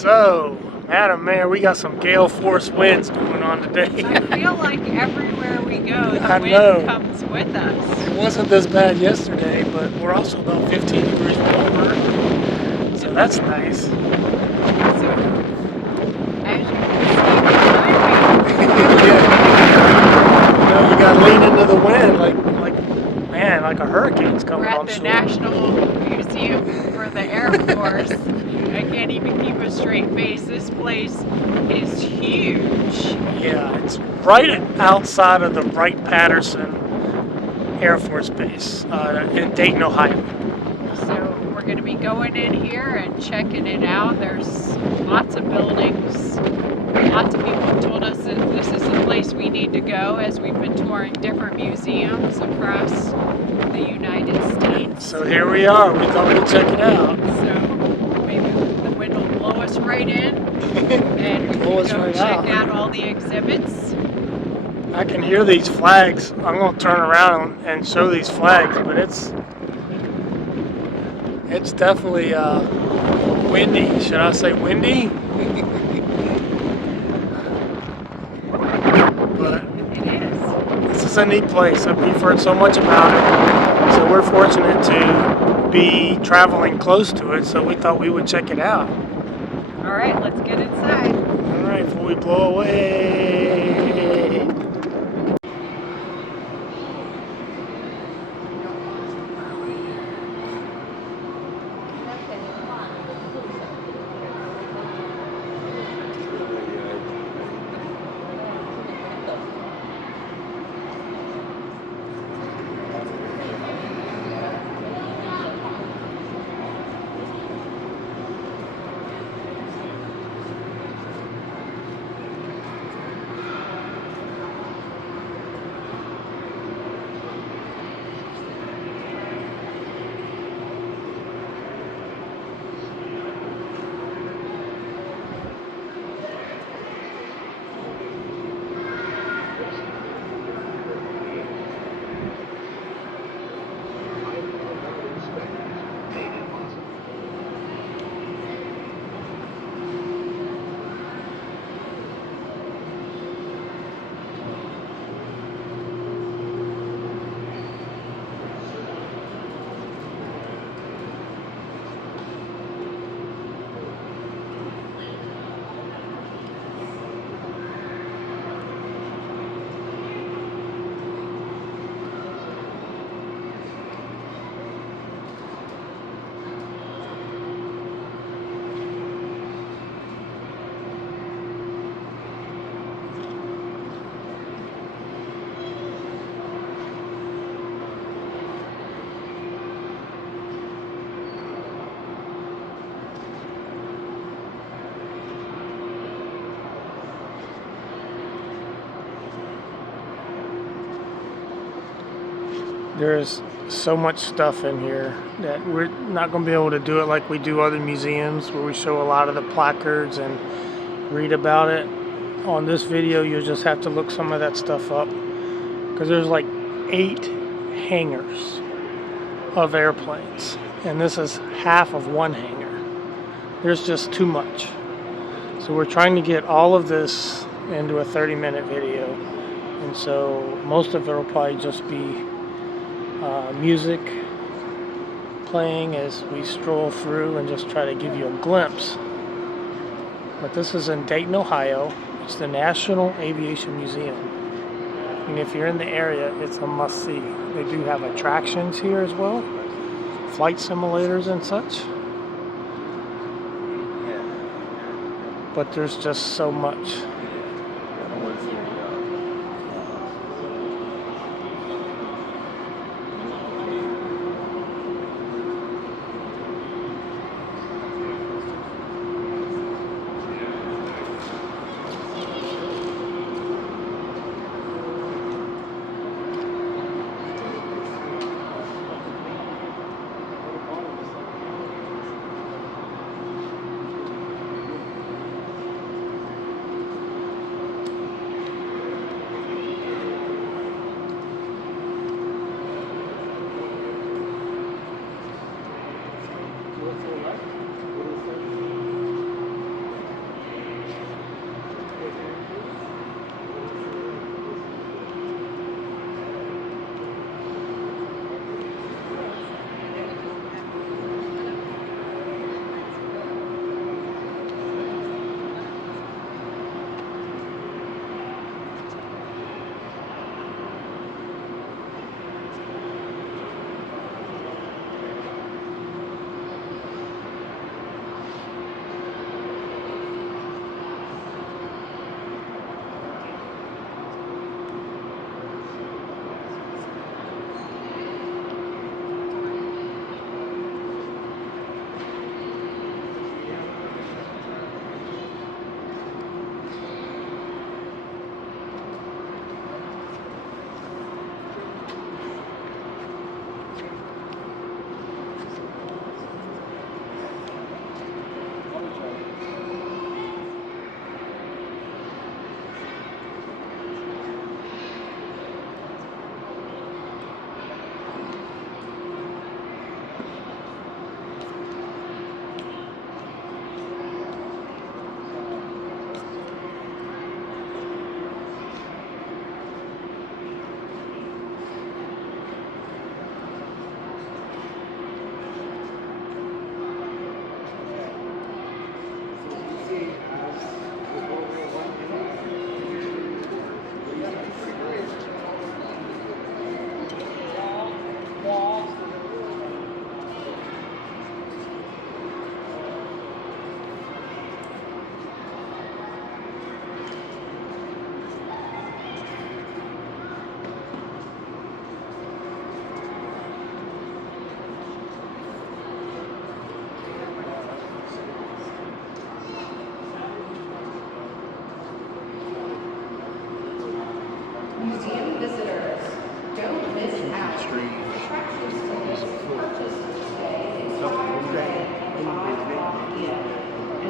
So, Madam Mayor, we got some gale force winds going on today. I feel like everywhere we go, the I wind know. comes with us. It wasn't this bad yesterday, but we're also about 15 degrees warmer. So that's nice. So, as you can see behind me, You gotta lean into the wind like a hurricane's coming we're on at the shore. National Museum for the Air Force. I can't even keep a straight face. This place is huge. Yeah, it's right outside of the Wright-Patterson Air Force Base in Dayton, Ohio. So we're going to be going in here and checking it out. There's lots of buildings. Lots of people have told us that this is the place we need to go as we've been touring different museums across the United States. So here we are. We thought we'd check it out. So maybe the wind will blow us right in and we Blow can us go right check out. out all the exhibits. I can hear these flags. I'm going to turn around and show these flags, but it's definitely windy. Should I say windy? But It is. this is a neat place. We've heard so much about it. So we're fortunate to be traveling close to it, so we thought we would check it out. All right, let's get inside. All right, before we blow away. There's so much stuff in here that we're not going to be able to do it like we do other museums where we show a lot of the placards and read about it. On this video, you'll just have to look some of that stuff up because there's like 8 hangars of airplanes, and this is half of one hangar. There's just too much. So we're trying to get all of this into a 30-minute video, and so most of it will probably just be music playing as we stroll through and just try to give you a glimpse. But this is in Dayton, Ohio. It's the National Aviation Museum. And if you're in the area, it's a must-see. They do have attractions here as well, flight simulators and such. But there's just so much.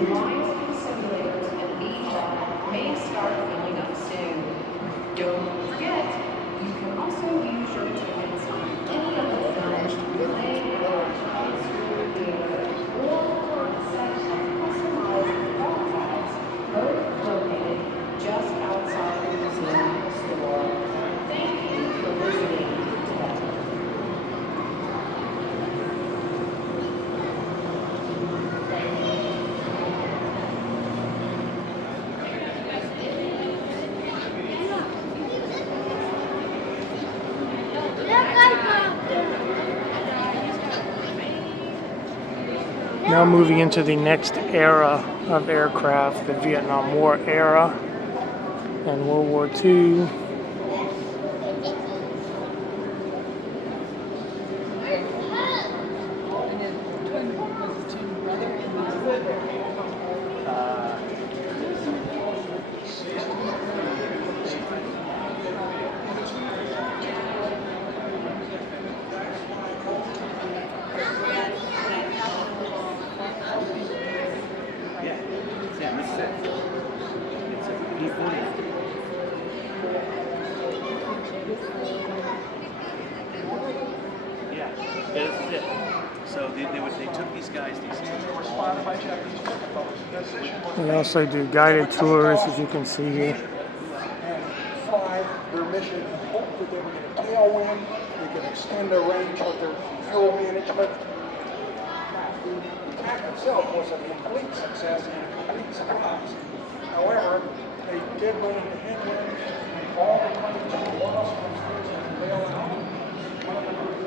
Reliance simulators and VTOL may start filling up soon. Don't forget, you can also use your tickets on any of the films played or transferred here, or for a set of customized dog tags, both located just outside the museum store. Thank you for visiting today. Now moving into the next era of aircraft, the Vietnam War era and World War II. They also do guided tours, as you can see here. And fly their mission and hope that they would get a tailwind, they could extend their range of their fuel management. The attack itself was a complete success and a complete surprise. However, they did run into headwinds, and all the planes were lost when things had bailed out. One of them was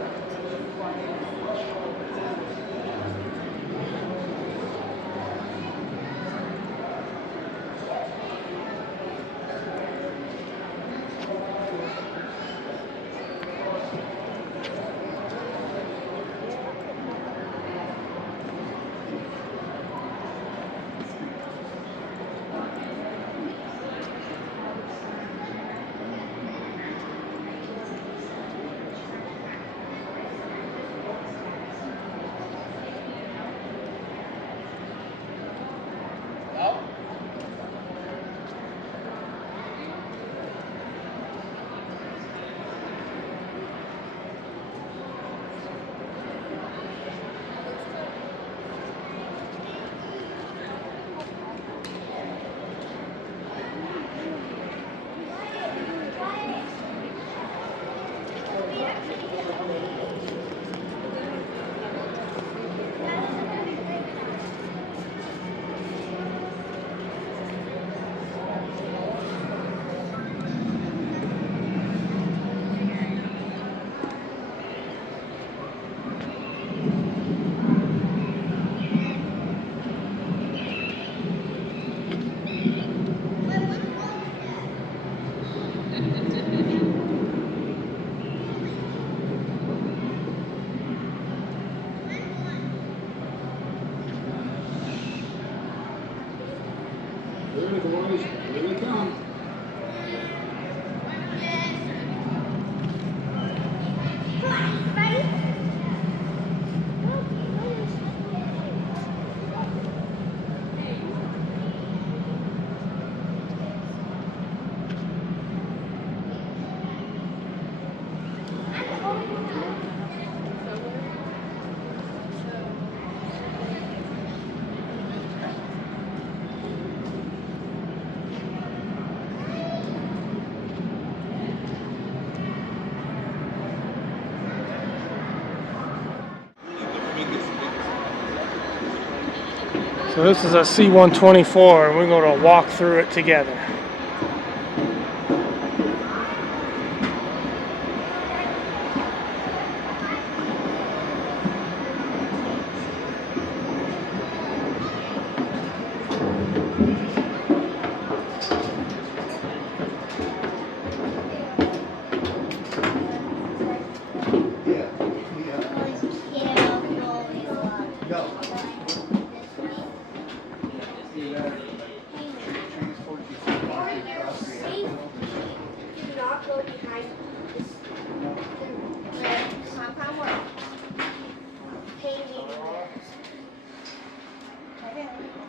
So this is a C-124, and we're going to walk through it together.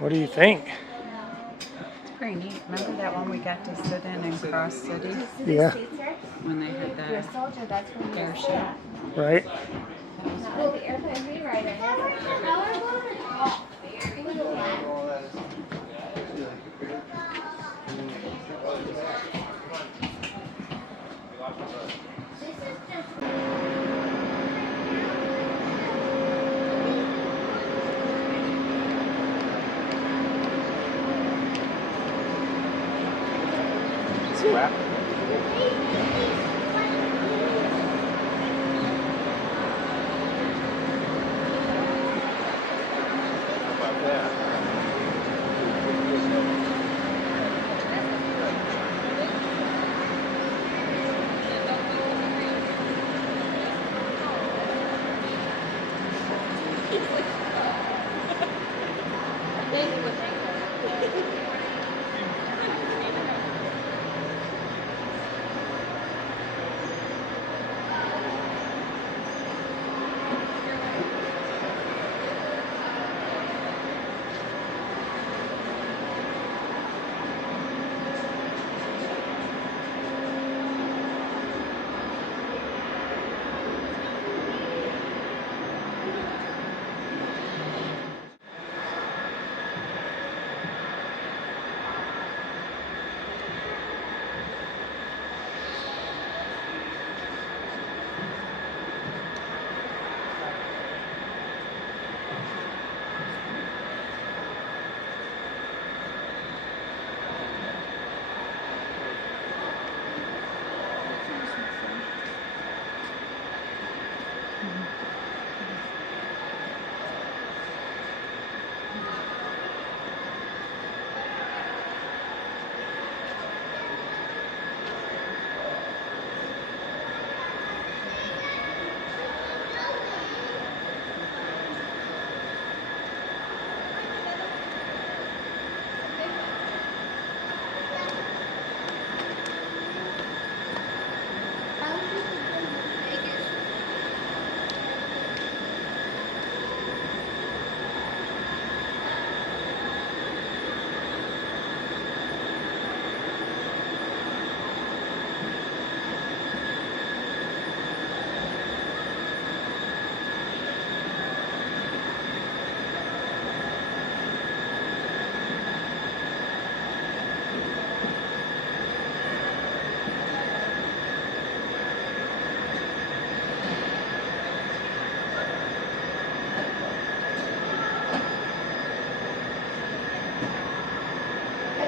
What do you think? It's pretty neat. Remember that one we got to sit in Cross City Yeah. when they had the airship? Right? Well, the airplane rewriter.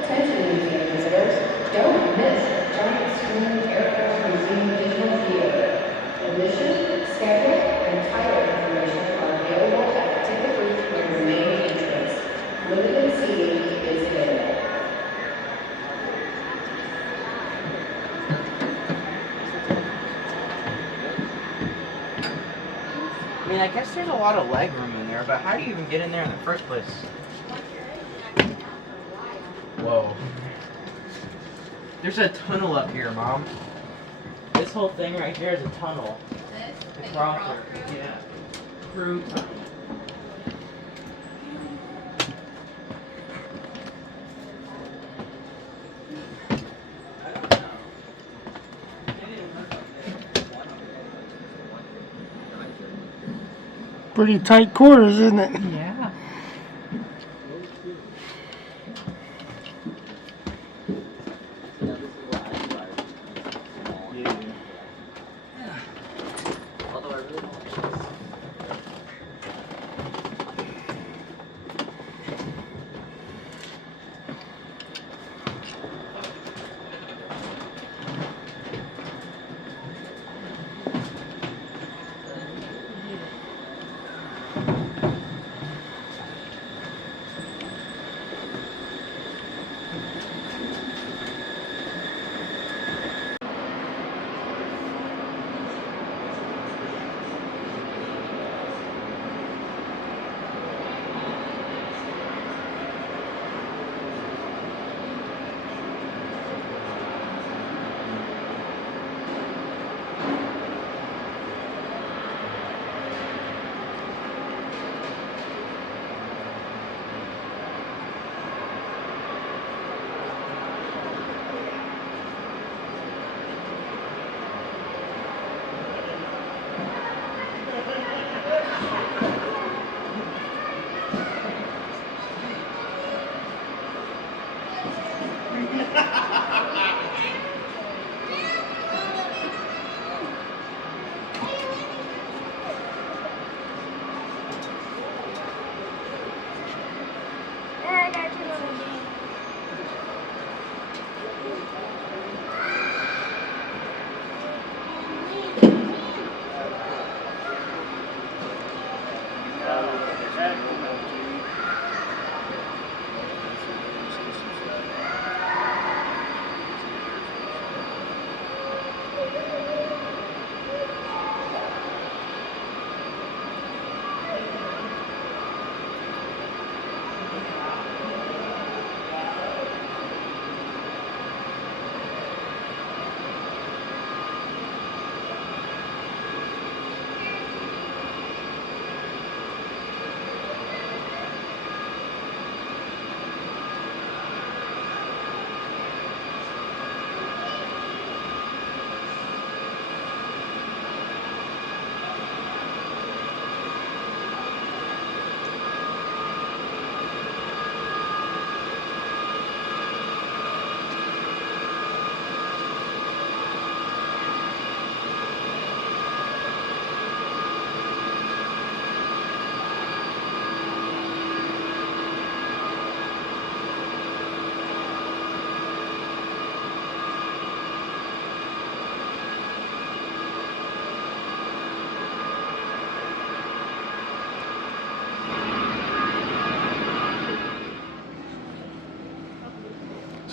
Attention museum visitors, don't miss the giant screen Air Force Museum Digital Theater. Admission, schedule, and title information are available at the ticket booth near the main entrance. Limited seating is available. I mean, I guess there's a lot of leg room in there, but how do you even get in there in the first place? Whoa. There's a tunnel up here, Mom. This whole thing right here is a tunnel. The crosser. Yeah. Crew tunnel. I don't know. It didn't look like this. Pretty tight quarters, isn't it? Yeah.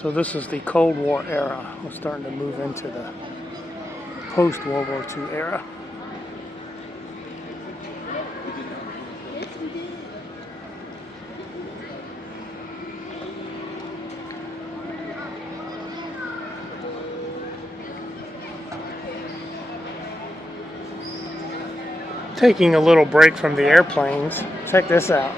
So this is the Cold War era. We're starting to move into the post-World War II era. Taking a little break from the airplanes. Check this out.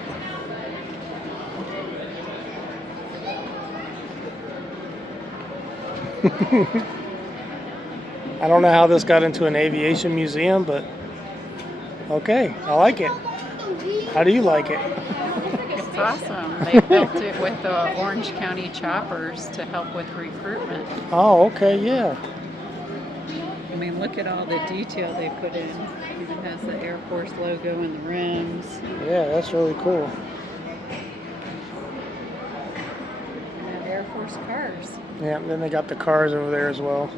I don't know how this got into an aviation museum, but okay, I like it. How do you like it? It's awesome. They built it with the Orange County choppers to help with recruitment. Oh, okay, yeah. I mean, look at all the detail they put in. It even has the Air Force logo in the rims. Yeah, that's really cool. And Air Force cars. Yeah, and then they got the cars over there as well.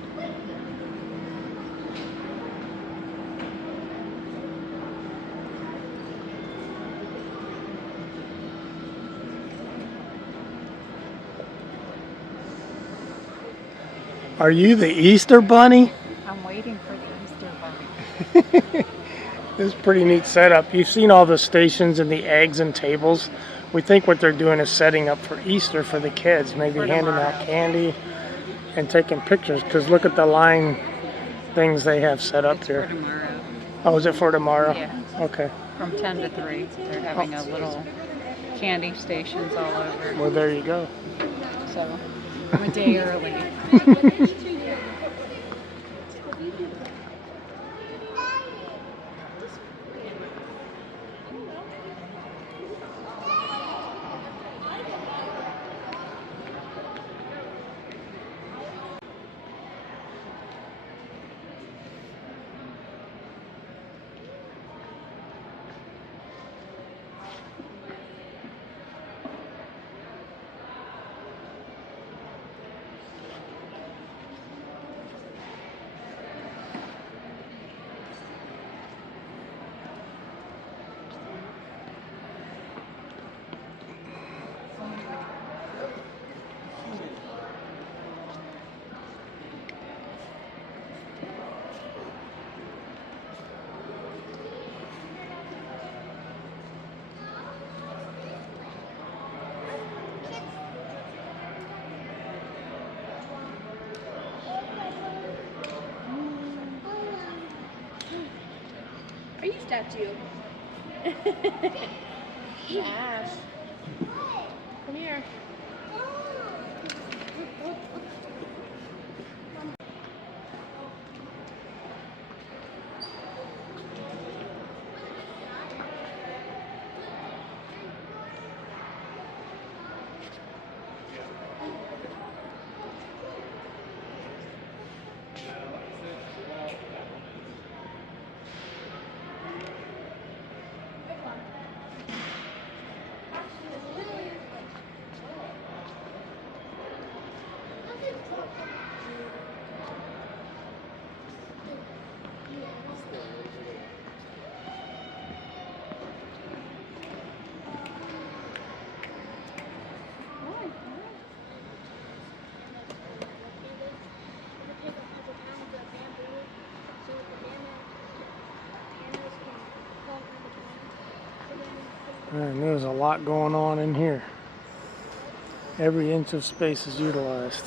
Are you the Easter Bunny? I'm waiting for the Easter Bunny. This is a pretty neat setup. You've seen all the stations and the eggs and tables. We think what they're doing is setting up for Easter for the kids, maybe handing out candy and taking pictures, because look at the line things they have set up It's here. for tomorrow. Oh, is it for tomorrow? Yeah. Okay. From 10 to 3. They're having a little candy stations all over. Well, there you go. So I'm a day early. I used that too. Yes. Come here. Man, there's a lot going on in here. Every inch of space is utilized.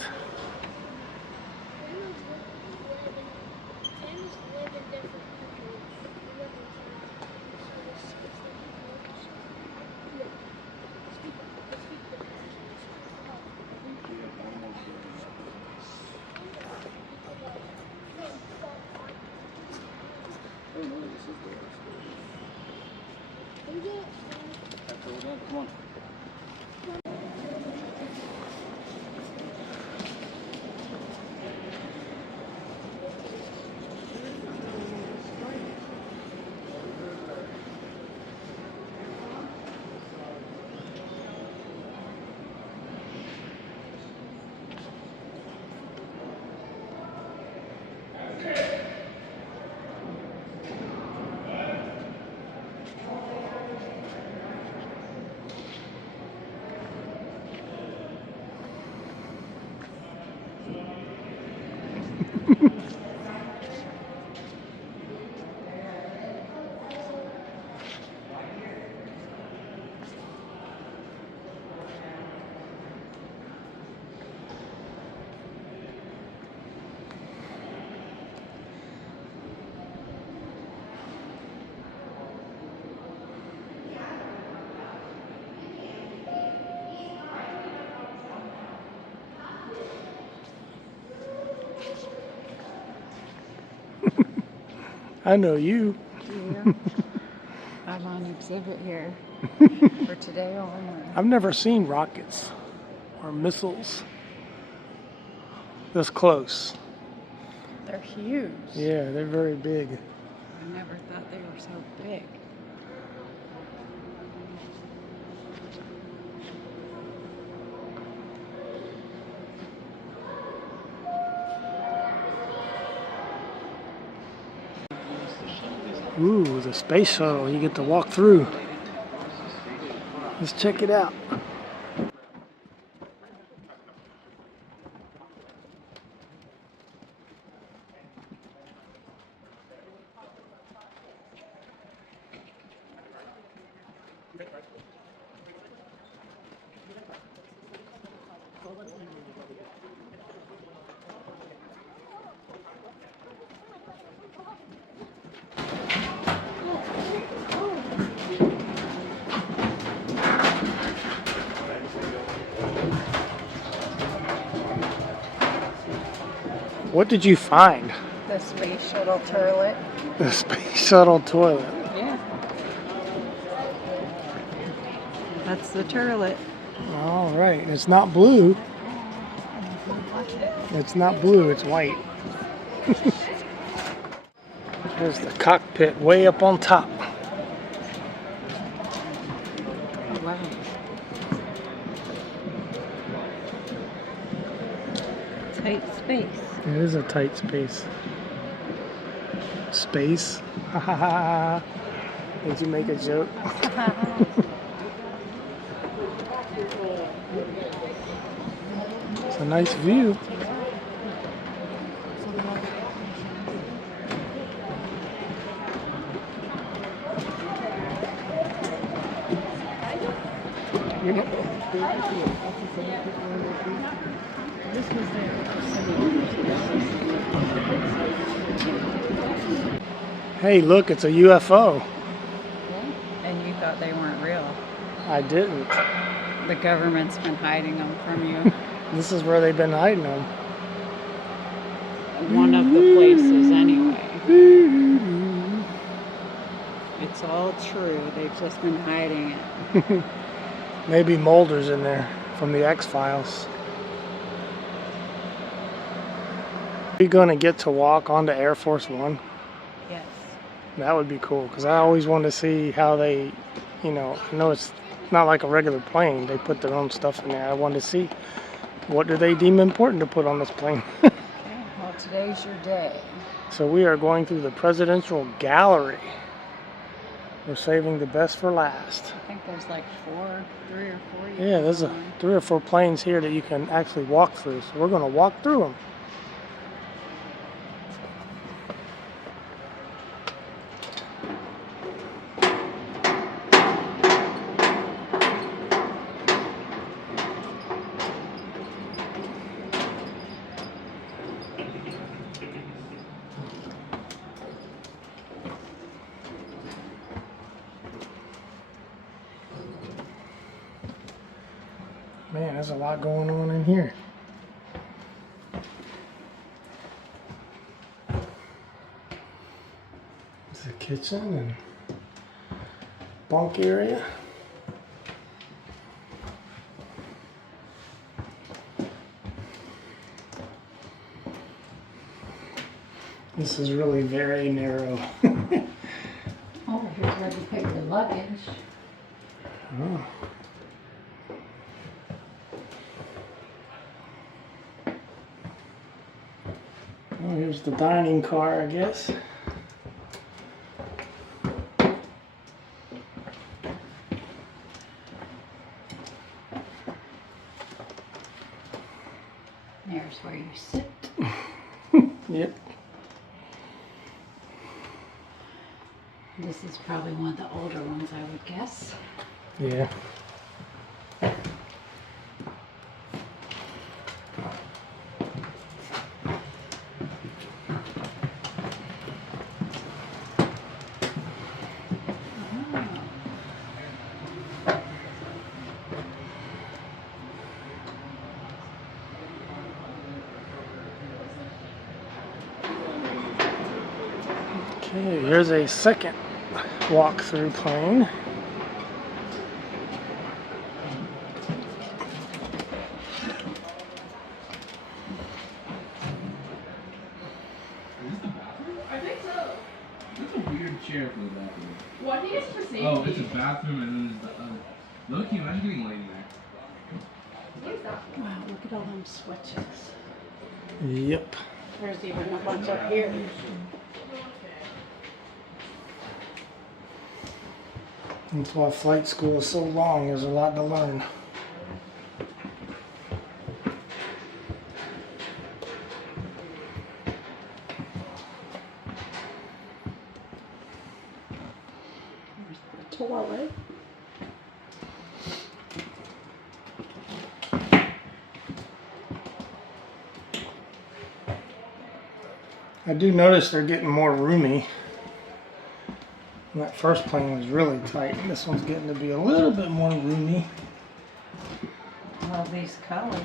Come on. I know you. Yeah. I'm on exhibit here for today only. I've never seen rockets or missiles this close. They're huge. Yeah, they're very big. I never thought they were so big. Ooh, the space shuttle. You get to walk through. Let's check it out. What did you find? The space shuttle turret. The space shuttle toilet. Yeah. That's the turlet. All right. It's not blue. It's not blue. It's white. There's the cockpit way up on top. Oh, wow. Tight space. It is a tight space. Space? Ha ha ha. Did you make a joke? It's a nice view. Hey, look, it's a UFO. And you thought they weren't real. I didn't. The government's been hiding them from you. This is where they've been hiding them. One of the places, anyway. It's all true. They've just been hiding it. Maybe Mulder's in there from the X-Files. Are you going to get to walk onto Air Force One? Yes. That would be cool, because I always wanted to see how they, I know it's not like a regular plane. They put their own stuff in there. I wanted to see what do they deem important to put on this plane. Well, today's your day. So we are going through the Presidential Gallery. We're saving the best for last. I think there's like 3 or 4. Yeah, there's 3 or 4 planes here that you can actually walk through. So we're going to walk through them. Man, there's a lot going on in here. It's a kitchen and bunk area. This is really very narrow. Oh, here's where you put your luggage. Oh. Oh, here's the dining car, I guess. There's where you sit. Yep. This is probably one of the older ones, I would guess. Yeah. Okay, Okay, here's a second walk-through plane. I think so. That's a weird chair for the bathroom. Well, I think it's for safety. Oh, it's a bathroom and then there's the other. Look, can you imagine getting laid in there? What is that? Wow, look at all them switches. Yep. There's even a bunch up here. That's why flight school is so long. There's a lot to learn. Tullahoma. I do notice they're getting more roomy. And that first plane was really tight. This one's getting to be a little bit more roomy. All these colors.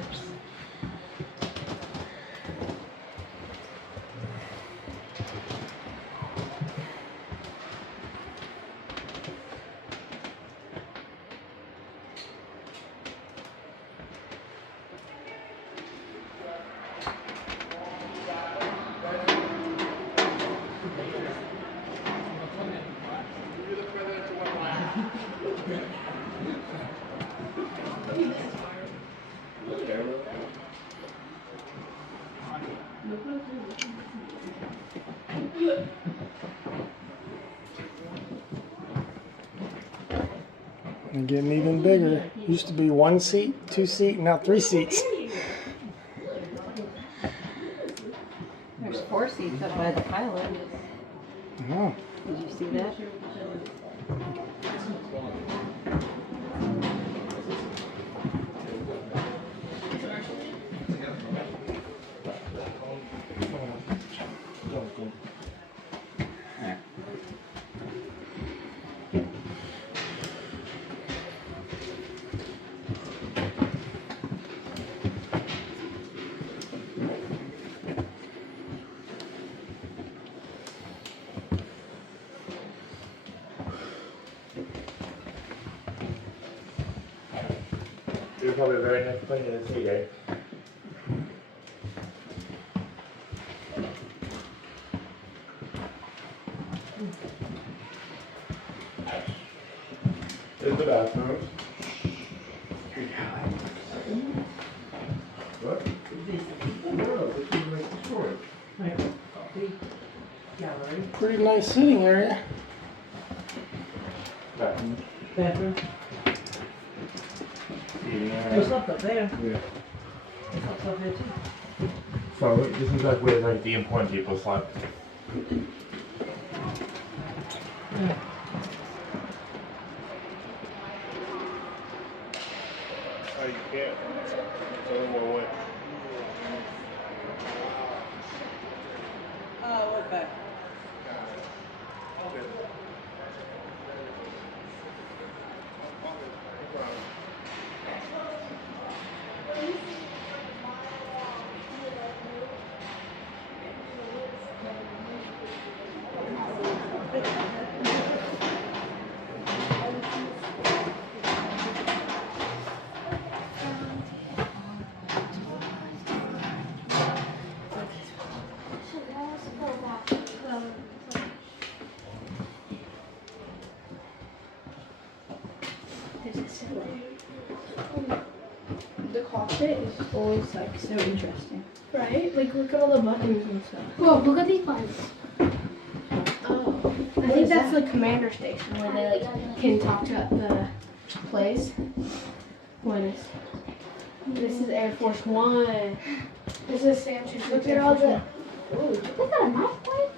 And getting even bigger. Used to be 1 seat, 2 seat, now 3 seats. There's 4 seats up by the pilot. Oh. Did you see that? You're probably very next plane to see, eh? There's the bathroom. What? No, this is like the storage. Pretty nice sitting area. Bathroom. Bathroom. Eating There's area. stuff up there. Yeah. There's stuff up there too. So this is like where like the important people slept. Oh, you can't. It's only one way. Oh, look back. The cockpit is always like so interesting. Right? Like, look at all the buttons and stuff. Whoa, look at these buttons. Oh. I think that's the commander station where they like can talk to the place. This is Air Force One. This is Sam 2. Look at all the. Ooh, look at a nice plane.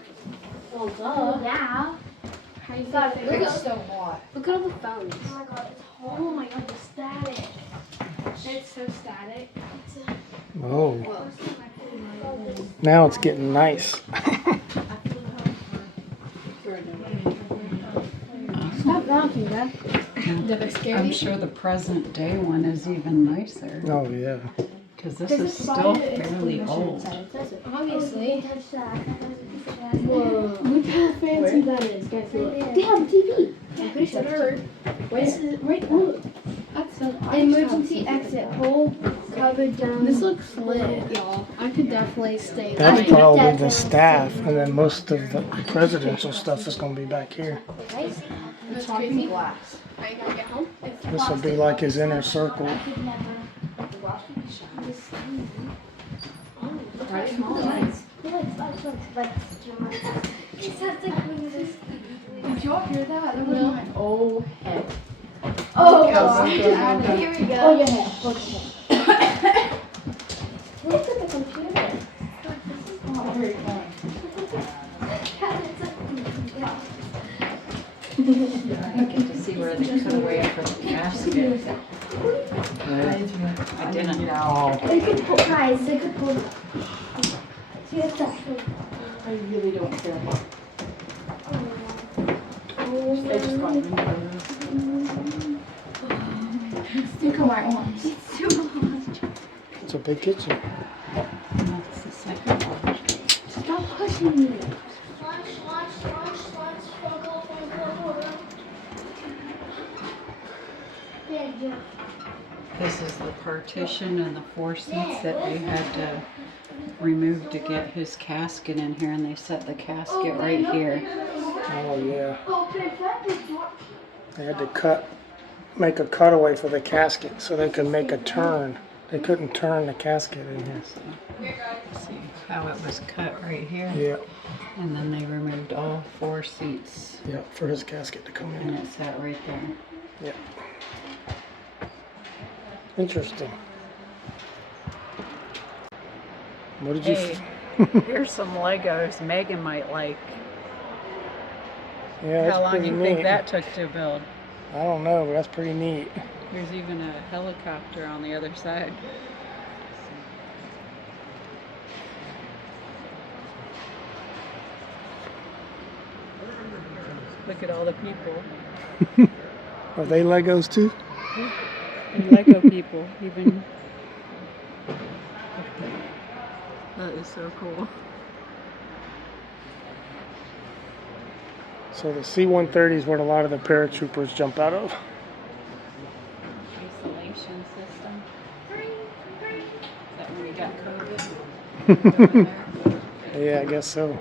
Well, duh. Yeah. How you God, think look at- it's so hot? Look at all the phones. Oh my god, it's hot. Oh my god, the static. It's so static. Oh. Now it's getting nice. Stop knocking, Dad. Did I scare I'm you? sure the present day one is even nicer Oh yeah. because this There's is a still spider fairly information old. inside. It says it. Obviously. Whoa. Look how fancy that is, guys. Look. They have a TV. I'm pretty sure. Right, look. That's an emergency exit hole covered down. This looks lit, y'all. I could definitely stay there. That's probably the staff, and then most of the presidential stuff is going to be back here. The talking glass. Are you gonna get home? This will be like his inner circle. Did y'all hear that? There was my Oh, heck. Oh, Here we go. Oh, your head. Look at the computer. very fun. I get to see where they cut away from the casket. I didn't. Oh, They could pull, guys, they could pull. See, that's that. I really don't care. Oh, They just got me. Look at my arms. it's too much. it's a big kitchen. That's the second one. Stop pushing me. This is the partition and the 4 seats that they had to remove to get his casket in here, and they set the casket right here. Oh, yeah. They had to make a cutaway for the casket so they could make a turn. They couldn't turn the casket in here. See how it was cut right here? Yeah, And then they removed all 4 seats, yeah, for his casket to come and in. it sat right there. Yeah. Interesting. What did you? Hey, here's some Legos Megan might like. Yeah, that's How long do pretty you neat. think that took to build? I don't know, but that's pretty neat. There's even a helicopter on the other side. Look at all the people. Are they Legos too? And Lego people, even. That is so cool. So the C-130 is what a lot of the paratroopers jump out of. Isolation system. Is that where you got COVID? Over there? Yeah, I guess so.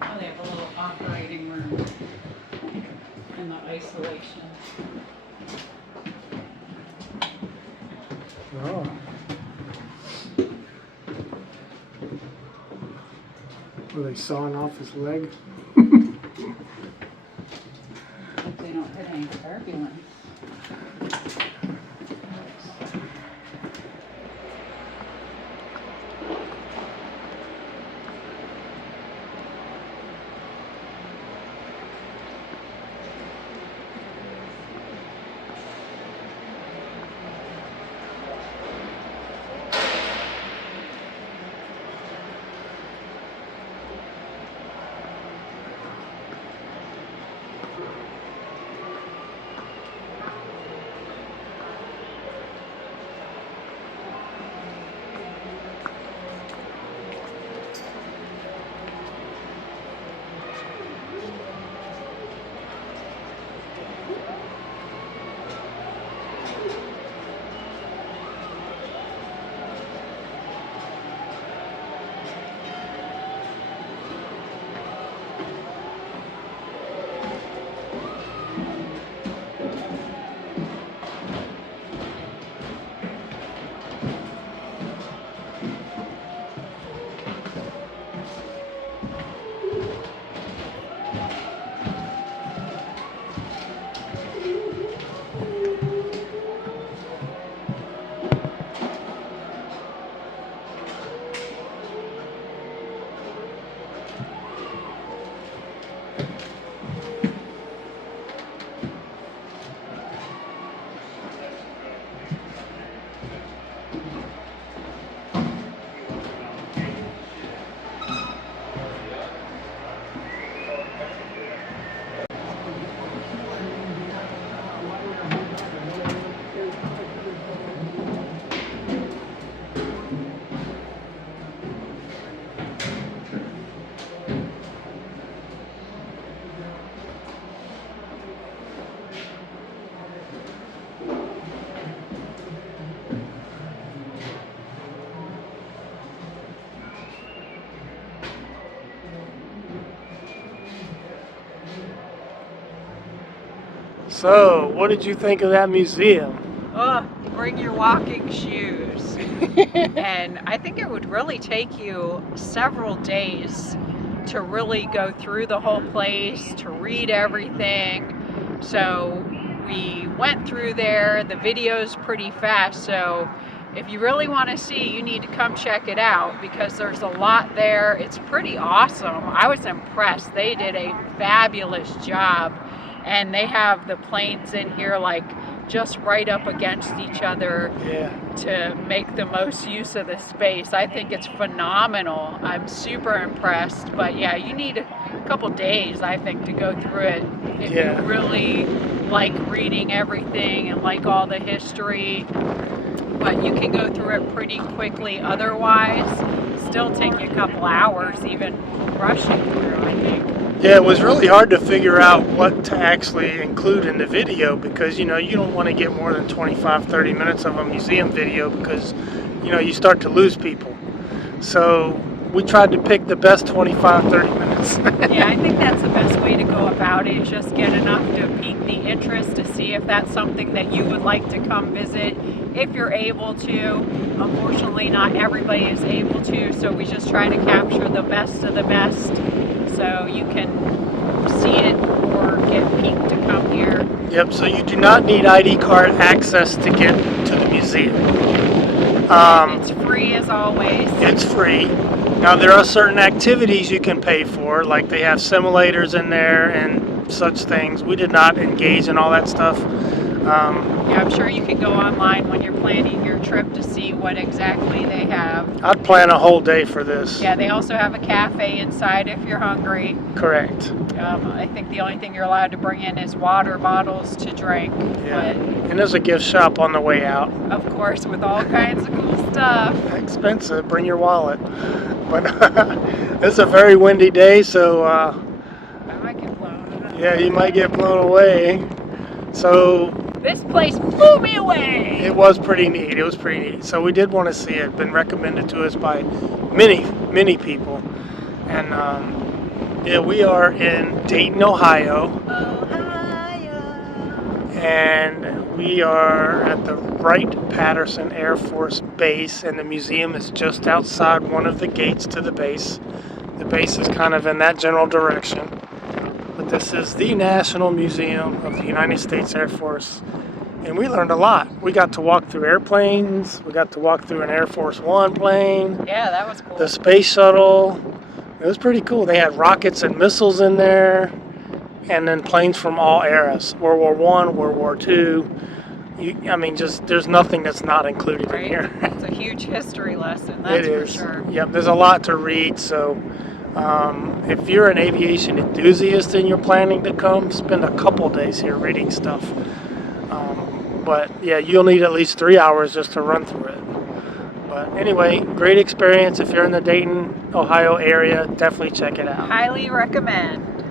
Oh, they have a little operating room in the isolation. Oh. Were they sawing off his leg? Hope they don't hit any turbulence. So, what did you think of that museum? Bring your walking shoes. And I think it would really take you several days to really go through the whole place, to read everything. So we went through there. The video's pretty fast, so if you really want to see, you need to come check it out because there's a lot there. It's pretty awesome. I was impressed. They did a fabulous job, and they have the planes in here like just right up against each other to make the most use of the space. I think it's phenomenal. I'm super impressed. But yeah, you need a couple days, I think, to go through it if you really like reading everything and like all the history. But you can go through it pretty quickly otherwise. Still take you a couple hours even rushing through, I think. Yeah, it was really hard to figure out what to actually include in the video because, you know, you don't want to get more than 25-30 minutes of a museum video because, you know, you start to lose people. So we tried to pick the best 25-30 minutes. Yeah, I think that's the best way to go about it, is just get enough to pique the interest to see if that's something that you would like to come visit if you're able to. Unfortunately, not everybody is able to, so we just try to capture the best of the best so you can see it or get piqued to come here. Yep, so you do not need ID card access to get to the museum. It's free as always. It's free. Now there are certain activities you can pay for, like they have simulators in there and such things. We did not engage in all that stuff. Yeah, I'm sure you can go online when you're planning your trip to see what exactly they have. I'd plan a whole day for this. Yeah, they also have a cafe inside if you're hungry. Correct. I think the only thing you're allowed to bring in is water bottles to drink. Yeah. And there's a gift shop on the way out. Of course, with all kinds of cool stuff. Expensive, bring your wallet. But it's a very windy day, so I might get blown. yeah, you might get blown away. So this place blew me away. It was pretty neat. It was pretty neat. So we did want to see it. Been recommended to us by many people. And yeah, we are in Dayton, Ohio. And we are at the Wright-Patterson Air Force Base, and the museum is just outside one of the gates to the base. The base is kind of in that general direction. But this is the National Museum of the United States Air Force. And we learned a lot. We got to walk through airplanes. We got to walk through an Air Force One plane. Yeah, that was cool. The space shuttle. It was pretty cool. They had rockets and missiles in there. And then planes from all eras. World War I, World War II. I mean, just there's nothing that's not included in here. It's a huge history lesson, that's for sure. Yep, there's a lot to read. So if you're an aviation enthusiast and you're planning to come, spend a couple days here reading stuff. But yeah, you'll need at least 3 hours just to run through it. But anyway, great experience. If you're in the Dayton, Ohio area, definitely check it out. Highly recommend.